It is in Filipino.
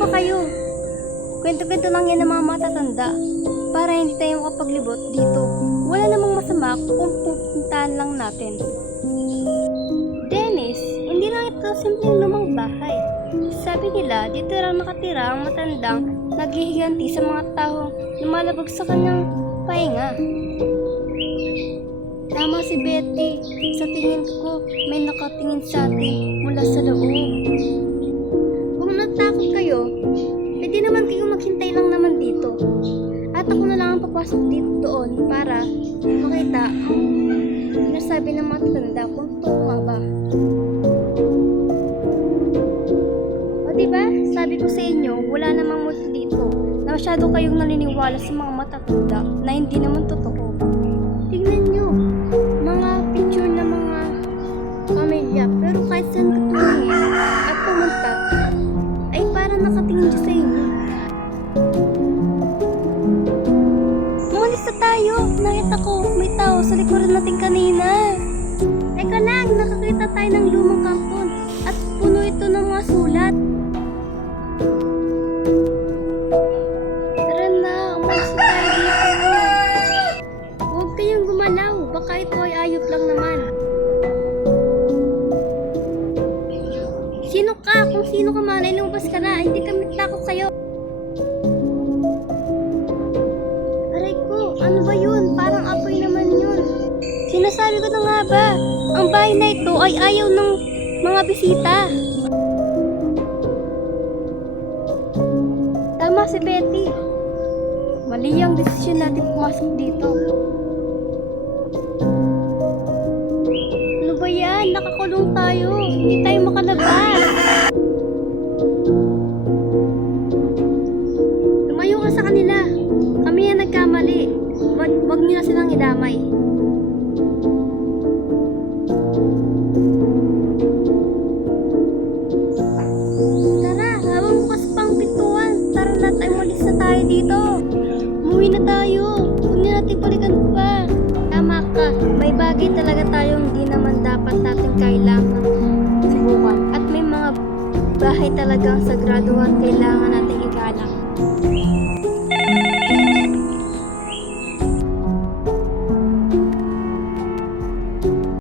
ba kayo? Kwento-kwento lang yan ng mga matatanda para hindi tayo makapaglibot dito. Wala namang masama kung pupuntahan lang natin. Dennis, hindi lang ito simpleng lumang bahay. Sabi nila, dito lang nakatira ang matandang naghihiganti sa mga taong lumalabag sa kanyang pahinga. Tama si Betty. Sa tingin ko, may nakatingin sa atin mula sa loob. Kung natakot kayo, pwede naman kayong maghintay lang naman dito. At ako na lang ang papasok dito doon para makita ang sinasabi ng mga tanda kung totoo nga ba. O diba, sabi ko sa inyo, wala namang multo dito na masyado kayong naniniwala sa mga matatanda na hindi naman totoo. Tingnan nyo, mga picture ng mga pamilya, pero kahit saan ka tumingin at pumunta, ay parang nakatingin siya sa inyo. Umalis na tayo! Nakita ko, may tao sa likuran natin kanina. Teka lang, nakakita tayo ng lumang kampon at puno ito ng mga sulat. Tara na, umalis na tayo dito. Huwag kayong gumalaw, baka ito ay ayop lang naman. Sino ka? Kung sino ka man, ay lumabas ka na. Hindi kami takot sa'yo. Aray ko, ano ba yun? Parang apoy naman yun. Sinasabi ko na nga ba, ang bahay na ito ay ayaw ng mga bisita. Tama si Betty. Mali ang desisyon natin pumasok dito. Ano ba yan? Nakakulong tayo. Hindi tayo makalabas. Lumayo ka sa kanila. Kami ang nagkamali. Wag niyo na silang idamay. Tara, habang bukas pang pintuan. Tara na tayo, malis na tayo dito. Umuwi na tayo. Huwag na natin balikan pa. Tama ka. May bagay talaga tayong hindi naman dapat natin kailangan subukan. At may mga bahay talagang sagrado at kailangan natin igalang.